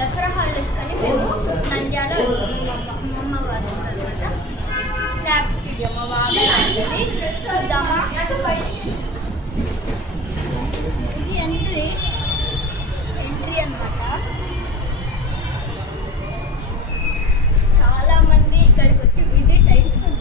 Dasara holidays కానీ మేము నంద్యాల అమ్మమ్మ వారు అనమాట. ల్యాబ్ స్టూడియో మా బాగా ఉంటుంది, చూద్దామా? ఇది ఎంట్రీ అనమాట. చాలా మంది ఇక్కడికి వచ్చి విజిట్ అవుతున్నారు.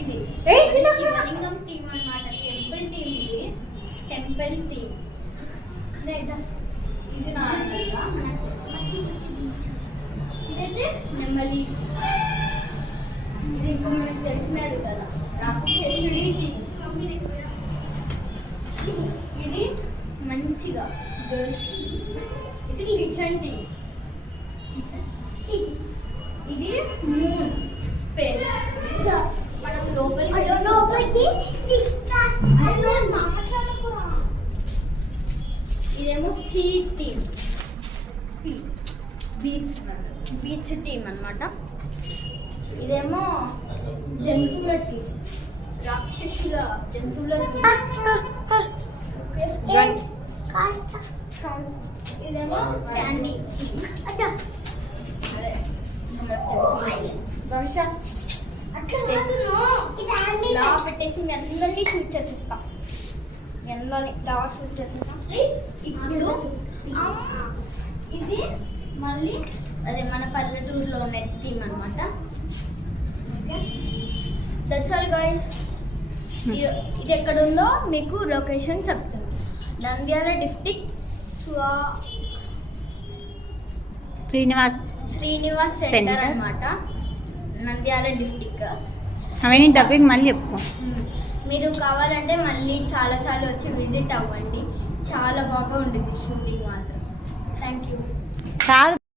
ఇది శివలింగం థీమ్ అన్నమాట. టెంపుల్ థీమ్ ఇది. టెంపుల్ థీమ్ ఇది నార్మల్గా ఇదైతే నెమలి. ఇది ఇప్పుడు మనకు తెలిసినది కదా, రాక్షసుడి థీమ్. ఇది మంచిగా గర్ల్స్. ఇది కిచెన్ థీమ్. ఇది మూన్ స్పేస్. మనం లోపలికి ఇదేమో sea theme. Sea beach theme అన్నమాట. ఇదేమో జంతువుల టీమ్, రాక్షసుల జంతువుల టీమ్. ఇదేమో క్యాండీ టీమ్. ఇలా పెట్టేసి మీ అందరినీ షూట్ చేసేస్తాం. అందరినీ ఇలా షూట్ చేసేస్తాం. ఇప్పుడు ఇది మళ్ళీ అదే మన పల్లెటూరులో ఉన్న థీమ్ అనమాట. That's all guys. ఇది ఎక్కడ ఉందో మీకు లొకేషన్ చెప్తాను. నంద్యాల డిస్ట్రిక్ట్ శ్రీనివాస్ సెంటర్ అన్నమాట. నంద్యాల డిస్ట్రిక్ట్. అవన్నీ డబ్బింగ్ మళ్ళీ చెప్పు. మీరు కావాలంటే మళ్ళీ చాలాసార్లు వచ్చి విజిట్ అవ్వండి. చాలా బాగా ఉండింది షూటింగ్ మాత్రం. Thank you.